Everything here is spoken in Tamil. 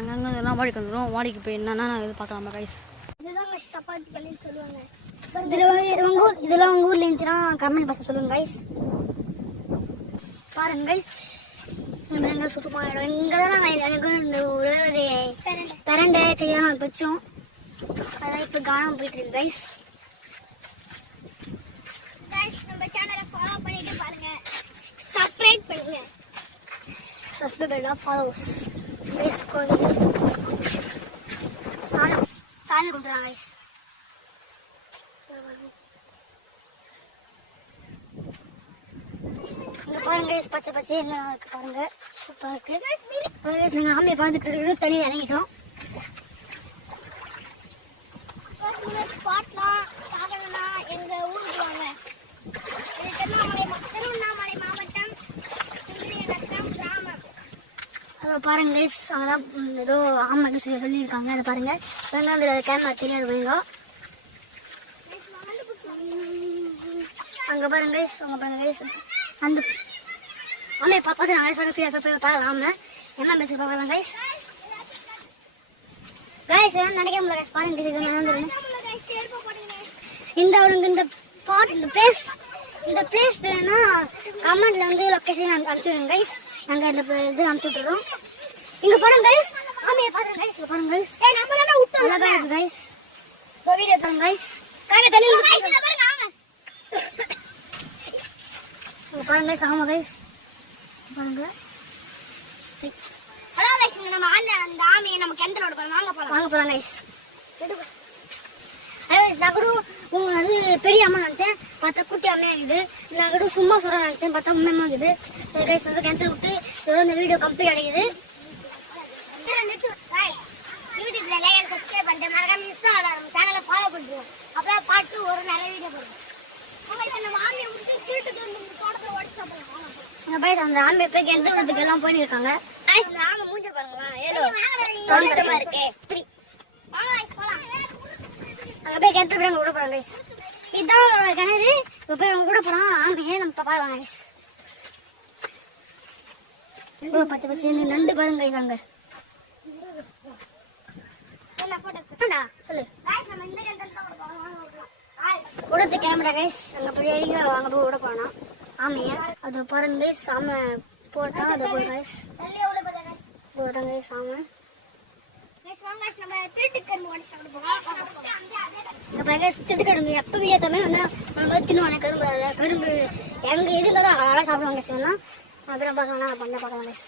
அங்கெல்லாம் வாடிக்கு வந்துடும். வாடிக்கு போய் என்னன்னா இது பார்க்கலாமா கைஸ்? இதுதான் சப்பாத்தி பள்ளின்னு சொல்லுவாங்க. இதெல்லாம் உங்கள் ஊரில் இருந்துச்சுன்னா கமெண்ட் பார்த்து சொல்லுங்கள் கைஸ். பாருங்க கைஸ், எங்கே சுத்தமாக ஆகிடும். இங்கே தான் நாங்கள் எனக்கு இந்த ஒரு பிரண்டை செய்ய நாங்கள் வச்சோம். அதான் இப்போ காணாமல் போயிட்டுருக்கு கைஸ். நம்ம சேனலை ஃபாலோ பண்ணிட்டு பாருங்க, சப்ஸ்கிரைப் பண்ணுங்க. சப்ஸ்கிரைப் பண்ணலாம், ஃபாலோஸ் கைஸ். கோவில் சாமி கும்பிட்றாங்க கைஸ். இங்கே பாருங்க கைஸ், பச்சை பச்சை என்ன இருக்கு பாருங்க, சூப்பராக இருக்கு. நாங்கள் ஆமையை பார்த்துட்டு தண்ணி இறங்கிட்டோம். ஸ்பாட்லாம் பார்க்கணும்னா எங்கள் ஊருக்கு வாங்க. திருவண்ணாமலை மாவட்டம் கிராமம். அதை பாருங்க கைஸ், அங்கதான் ஏதோ ஆமைக்கு சொல்லியிருக்காங்க. அதை பாருங்க. அந்த கேமரா தெரியாது வைங்க. அங்கே பாருங்க கைஸ், அங்கே பாருங்க கைஸ், அந்த ஆமையை பார்த்து நாங்கள் பார்க்கலாம். ஆமை என்ன மெசேஜ் பார்க்கலாம் கைஸ். கைஸ் என்ன நினைக்க முடியல கைஸ். பாருங்க இந்த பாட் இந்த பிளேஸ் வேணும்னா கமெண்ட்ல வந்து லொக்கேஷன் அனுப்பிச்சுடுங்க கைஸ். நாங்கள் இந்த இது அனுப்பிச்சுட்றோம். இங்கே பாருங்க கைஸ், ஆமையை பாருங்க கைஸ். இங்கே பாருங்க கைஸ், அழகா இருக்கு கைஸ். வீடியோ பாருங்க கைஸ். பாருங்க கைஸ், ஆமா கைஸ் பாருங்க. நம்ம அந்த ஆமையை நம்ம கிணத்துல வாங்க போலாம் கைஸ். நான் கூட உங்க வந்து பெரிய அம்மா நினைச்சேன், பார்த்தா குட்டி அம்மையா இருக்குது. நான் கூட சும்மா சொல்ல நினைச்சேன், பார்த்தா உண்மையமா இருக்குது. சரி கைஸ், வந்து கிணத்துல விட்டு இந்த வீடியோ கம்ப்ளீட் அடைக்குது. யூடியூப்ல லைக் சப்ஸ்கிரைப் பண்ணிட்டு மறக்காம இன்ஸ்டாகிராம் சேனலை ஃபாலோ பண்ணுவோம். அப்பதான் பாட்டு ஒரு நிறைய வீடியோ போடுவோம். அந்த ஆமை போய் கிணத்து விடுறதுக்கு எல்லாம் போயிருக்காங்க. ஆமை மூஞ்ச பாருங்களா, ஏதோ தோட்டமா இருக்கு. அங்க போய் கிணத்து போய் விட போறோம் கைஸ். இதுதான் கிணறு. இப்ப போய் அவங்க விட போறோம். ஆமையே நம்ம பாருங்க கைஸ். பச்சை பச்சை நண்டு பாருங்க கைஸ். அங்க சொல்லு உடத்து கேமரா கைஸ். அங்கே போய் அங்கே போய் விட போனோம் ஆமையை. அது பாருங்க கைஸ், ஆமை போட்டா அது போய் கைஸ் போட்டாங்க கைஸ். ஆமை திருட்டுக்கரும்பு எப்போ வீடியோ தமே வந்து நம்ம தின்னுவானே கரும்பு. கரும்பு எங்கே எது இருந்தாலும் அழகாக சாப்பிடுவாங்க கைஸ். வேணா அப்புறம் பார்க்கலாம் பண்ண பார்க்கலாம் கைஸ்.